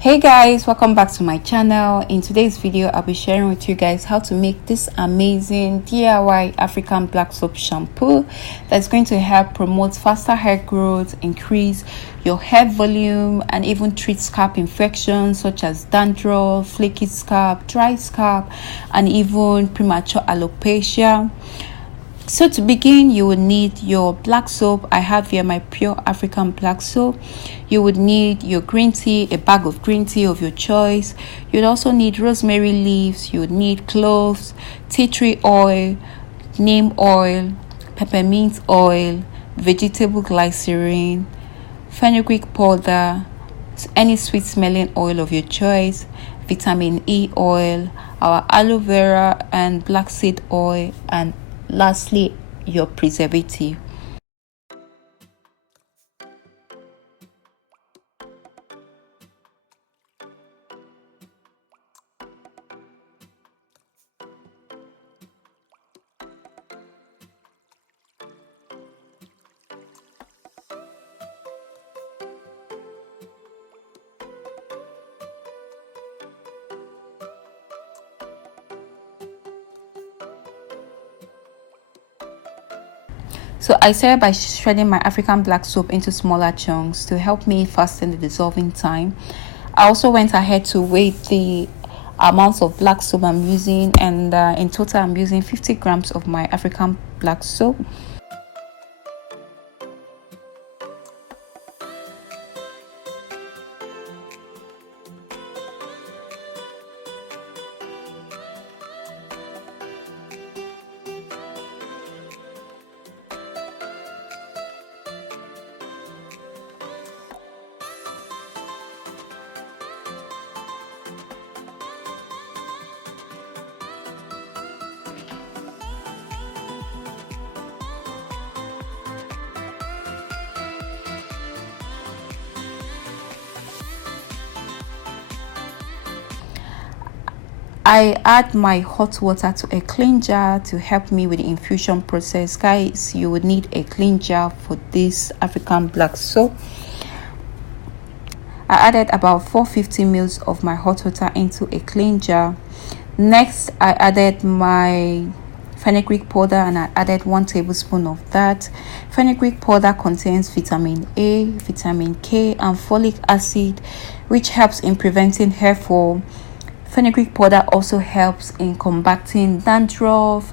Hey guys, welcome back to my channel. In today's video I'll be sharing with you guys how to make this amazing DIY African black soap shampoo that's going to help promote faster hair growth, increase your hair volume, and even treat scalp infections such as dandruff, flaky scalp, dry scalp, and even premature alopecia. So to begin, you would need your black soap. I have here my pure African black soap. You would need your green tea, a bag of green tea of your choice. You'd also need rosemary leaves. You would need cloves, tea tree oil, neem oil, peppermint oil, vegetable glycerin, fenugreek powder, any sweet smelling oil of your choice, vitamin E oil, our aloe vera and black seed oil, and lastly your preservative. So I started by shredding my African black soap into smaller chunks to help me fasten the dissolving time. I also went ahead to weigh the amounts of black soap I'm using, and in total I'm using 50 grams of my African black soap. I add my hot water to a clean jar to help me with the infusion process. Guys, you would need a clean jar for this African black soap. I added about 450 ml of my hot water into a clean jar. Next, I added my fenugreek powder, and I added 1 tablespoon of that. Fenugreek powder contains vitamin A, vitamin K, and folic acid, which helps in preventing hair fall. Fenugreek powder also helps in combating dandruff.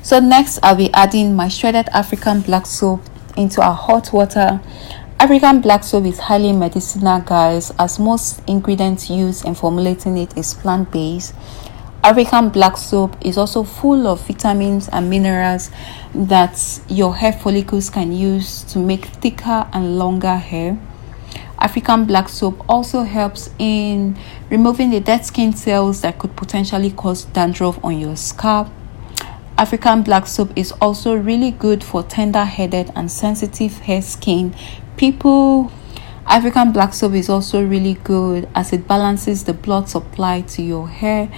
So next I'll be adding my shredded African black soap into our hot water. African black soap is highly medicinal, guys, as most ingredients used in formulating it is plant-based. African black soap is also full of vitamins and minerals that your hair follicles can use to make thicker and longer hair. African black soap also helps in removing the dead skin cells that could potentially cause dandruff on your scalp. African black soap is also really good for tender-headed and sensitive hair skin people. African black soap is also really good as it balances the blood supply to your hair,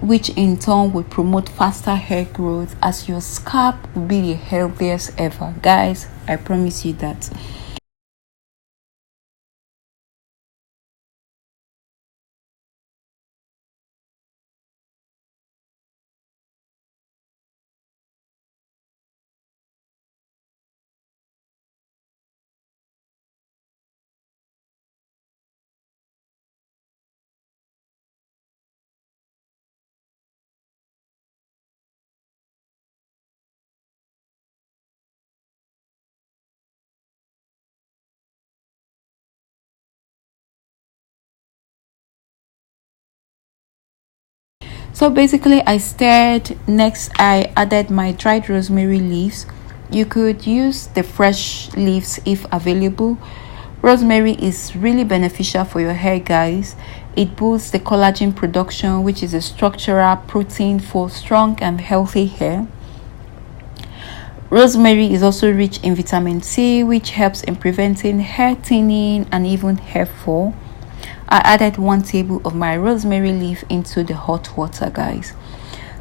which in turn will promote faster hair growth, as your scalp will be the healthiest ever. Guys, I promise you that. So basically I stirred. Next I added my dried rosemary leaves. You could use the fresh leaves if available. Rosemary is really beneficial for your hair, guys. It boosts the collagen production, which is a structural protein for strong and healthy hair. Rosemary is also rich in vitamin C, which helps in preventing hair thinning and even hair fall. I added 1 table of my rosemary leaf into the hot water, guys.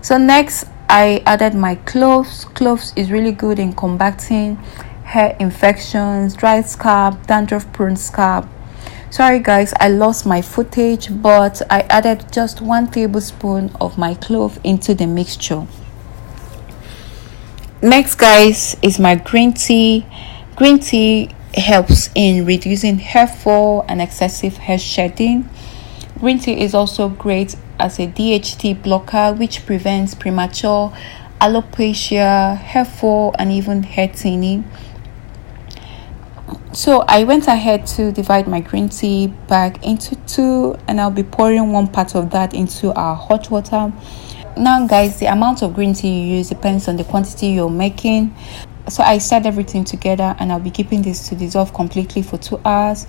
So next, I added my cloves. Cloves is really good in combating hair infections, dry scalp, dandruff prone scalp. Sorry guys, I lost my footage, but I added just 1 tablespoon of my clove into the mixture. Next, guys, is my green tea. Green tea helps in reducing hair fall and excessive hair shedding. Green tea is also great as a DHT blocker, which prevents premature alopecia, hair fall, and even hair thinning. So I went ahead to divide my green tea bag into 2, and I'll be pouring 1 part of that into our hot water. Now guys, the amount of green tea you use depends on the quantity you're making. So I stirred everything together, and I'll be keeping this to dissolve completely for 2 hours.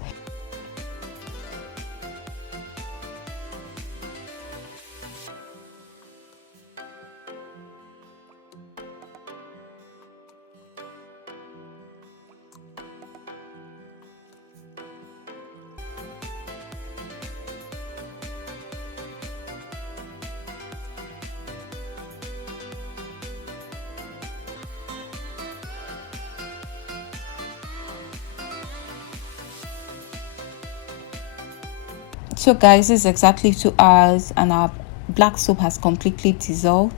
So guys, this is exactly 2 hours and our black soap has completely dissolved.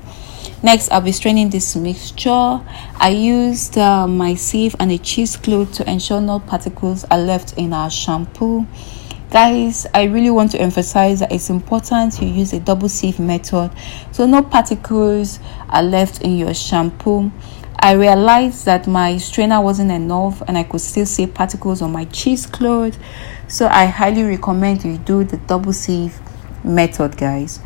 Next, I'll be straining this mixture. I used my sieve and a cheesecloth to ensure no particles are left in our shampoo. Guys, I really want to emphasize that it's important you use a double sieve method so no particles are left in your shampoo. I realized that my strainer wasn't enough and I could still see particles on my cheesecloth, so I highly recommend you do the double sieve method, guys.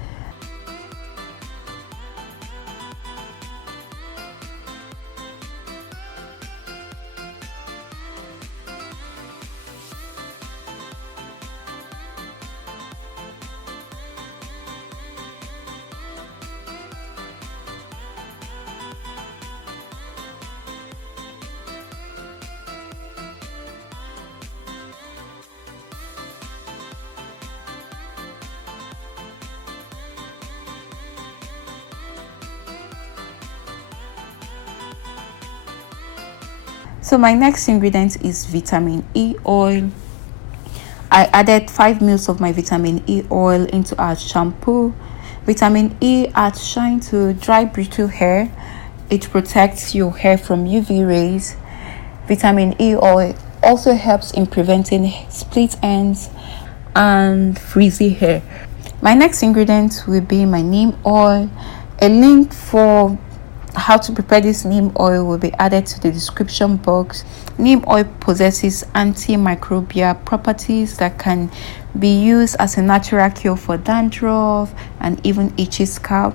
So my next ingredient is vitamin E oil. I added 5 ml of my vitamin E oil into our shampoo. Vitamin E adds shine to dry, brittle hair. It protects your hair from UV rays. Vitamin E oil also helps in preventing split ends and frizzy hair. My next ingredient will be my neem oil. A link for how to prepare this neem oil will be added to the description box. Neem oil possesses antimicrobial properties that can be used as a natural cure for dandruff and even itchy scalp.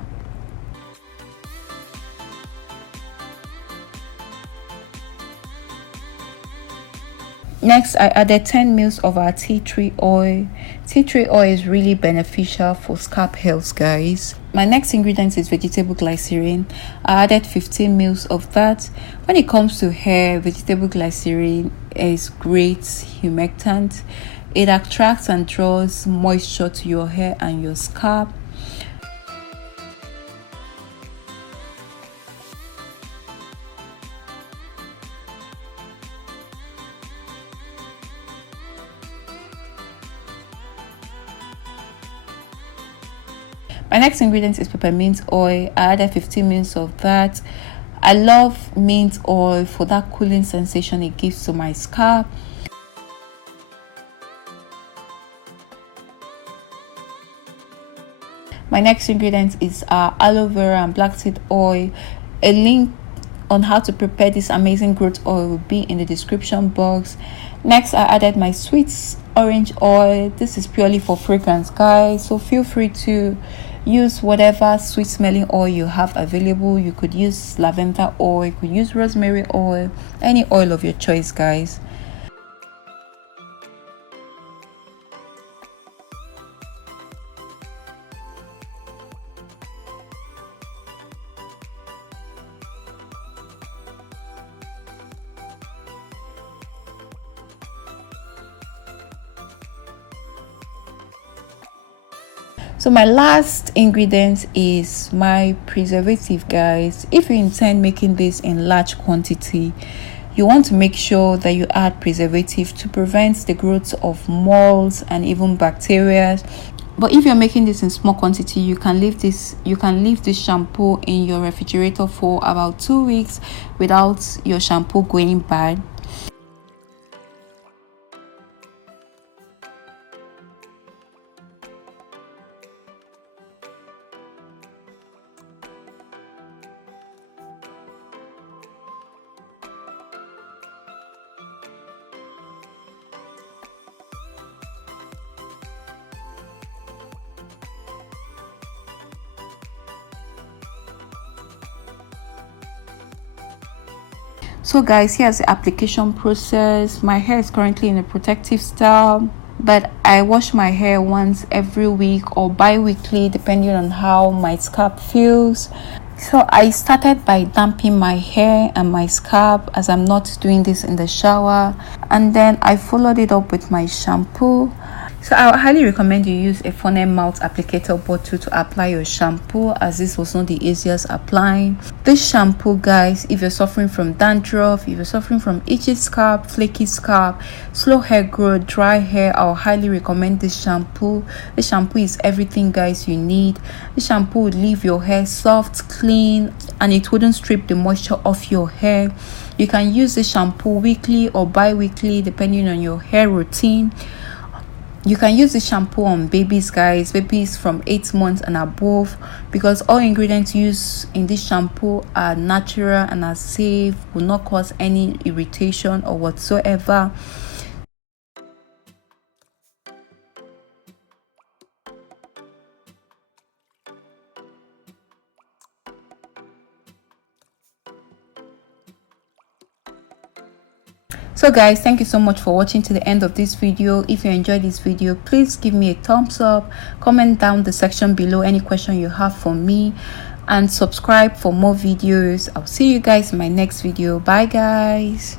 Next, I added 10 ml of our tea tree oil. Tea tree oil is really beneficial for scalp health, guys. My next ingredient is vegetable glycerin. I added 15 ml of that. When it comes to hair, vegetable glycerin is great humectant. It attracts and draws moisture to your hair and your scalp. My next ingredient is peppermint oil. I added 15 ml of that. I love mint oil for that cooling sensation it gives to my scalp. My next ingredient is aloe vera and black seed oil. A link on how to prepare this amazing growth oil will be in the description box. Next, I added my sweet orange oil. This is purely for fragrance, guys, so feel free to use whatever sweet smelling oil you have available. You could use lavender oil, you could use rosemary oil, any oil of your choice, guys. So my last ingredient is my preservative, guys. If you intend making this in large quantity, you want to make sure that you add preservative to prevent the growth of molds and even bacteria. But if you're making this in small quantity, you can leave this shampoo in your refrigerator for about 2 weeks without your shampoo going bad. So guys, here's the application process. My hair is currently in a protective style, but I wash my hair once every week or bi-weekly depending on how my scalp feels. So I started by damping my hair and my scalp, as I'm not doing this in the shower, and then I followed it up with my shampoo. So I highly recommend you use a funnel mouth applicator bottle to apply your shampoo, as this was not the easiest applying. This shampoo, guys, if you're suffering from dandruff, if you're suffering from itchy scalp, flaky scalp, slow hair growth, dry hair, I'll highly recommend this shampoo. This shampoo is everything, guys, you need. This shampoo would leave your hair soft, clean, and it wouldn't strip the moisture off your hair. You can use this shampoo weekly or bi-weekly depending on your hair routine. You can use this shampoo on babies, guys, babies from 8 months and above, because all ingredients used in this shampoo are natural and are safe, will not cause any irritation or whatsoever. So guys, thank you so much for watching to the end of this video. If you enjoyed this video, please give me a thumbs up, comment down the section below any question you have for me, and subscribe for more videos. I'll see you guys in my next video. Bye guys.